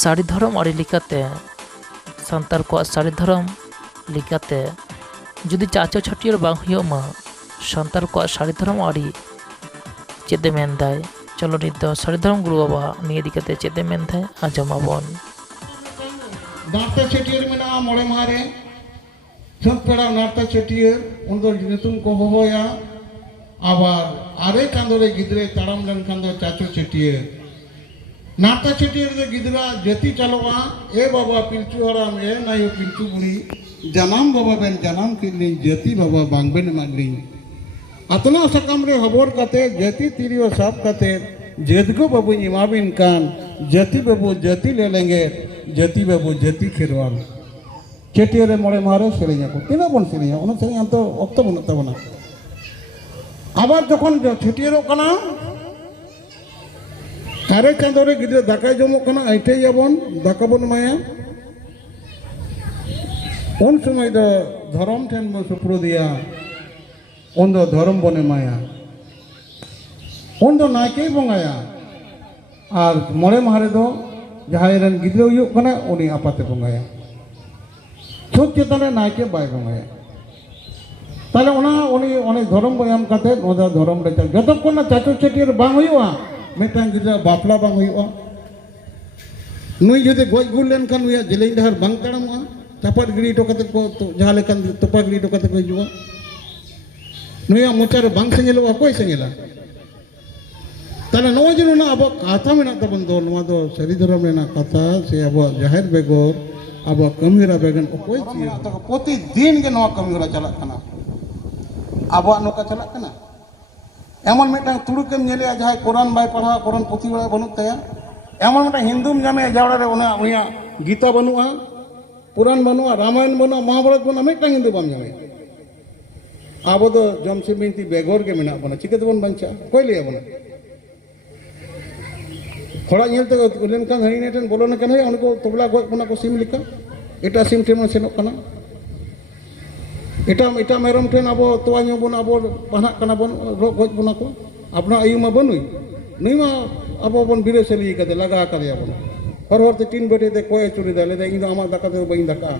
साड़ी धर्म आड़ी लिकाते सान्तार को साड़ी धर्म लिकाते जुदी चाचो छाटियर बांग हुयुमा सान्तार को साड़ी धर्म आड़ी चेदे मेनदाय चलो नित दो साड़ी धर्म गुरु बाबा निये दिकाते चेदे मेनदाय आजमाबन नारता छाटियर मेना मोड़े मारे सब पेड़ा नारता छाटियर उन्दो नितुम को होया आबार आरे कांदोरे गिदरे ताराम लन कांदो चाचो छाटियर नारता छाटियर दे गिदरा जति चलोवा ए बाबा पिलचू हराम ए नायो पिलचू बुड़ी जनाम बाबा बेन जनाम किली जति बाबा बांगबेन मागली अतना सकम रे हबोर कते जति तिरियो साफ कते जेदगो बाबू इमाबिन कान जति बाबू जति ले लेंगे जति बाबू जति खिरवाल छाटियर मोड़े मारे सेरेኛ को तीना बन सेरेኛ उन सेरेኛ तो अक्तो बन तबना आबार जखन छाटियरो कना आरे चांदोरे गिदरे दाका जमो कना आइटे याबन दाका बन माया उन समय दो धर्म ठेन बो सुप्रो दिया उन दो धर्म बने माया उन दो नायके बंगाया और मोड़े मारे दो जहां रन गिदरे हुयुग कना उनी आपाते बंगाया छुट चेतने नायके बाय बंगाया ताले उना उनी उनी धर्म बयाम काते ओदा धर्म रे जतक्षण चाचो छाटियर बांग हुयुआ मेटांग गिदरा बापला बांग हुयुआ नुई जदि गज गुल लेन खान हुया जेलें डहर बांग ताड़ामआ चापाट गिरी टो कते को जहां लेकान तोपा गिरी टो कते को हिजुआ नुया मोचार बांग सेंगेलवा कोई सेंगेला ताले नवा जनुना अब कथा मेना तबन दो नवा दो सरी धर्म रेना कथा से अब जाहिर बेगोर अब कमीरा बेगन कोई चीज तो प्रति दिन के नवा कमीरा चला कना अब नोका चला कना एमन मेटा तुड़ुकेम नेले जहां कुरान बाय पढ़ा कुरान पुथी बड़ा बनुत तया एमन मेटा हिंदूम जामे जावड़ा रे उना उया गीता बनुआ पुराण बनुआ रामायण बनुआ महाभारत बनुआ मेटा हिंदू बाम जामे अब तो जमसे बिनती बेगोर के मेना बना चिके बन बंचा कोई लिया बना थोड़ा ये तो लेन का हरी नेटन बोलो ना कने उनको तबला गज बना को सिम लिखा एटा सिम टेम सेनो कना एटा एटा मेरम ठेन अब तोवा ᱧᱩ बन अब बना कना बन रोग गज बना को अपना आयु मा बनुई नई मा अब बन बिरे सेली कदे लगा कदे बन हर हर ते तीन बेटे ते कोय चुरी दले दे इन आमा दाका दे बइन दाका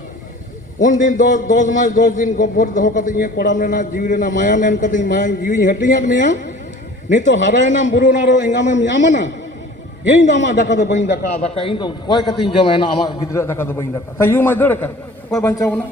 उन दिन 10 मास 10 दिन गोबर दहो कते ये कोड़ाम रेना जीवी रेना माया नेन कते माया जीवी हटिया मेया नितो हरायना बुरुनारो एंगामेम यामना इन दो आमा दाका दे बइन दाका दाका इन दो कोय कते जमेना आमा गिदरा दाका दे बइन दाका ता यु मा दड़का कोय बंचावना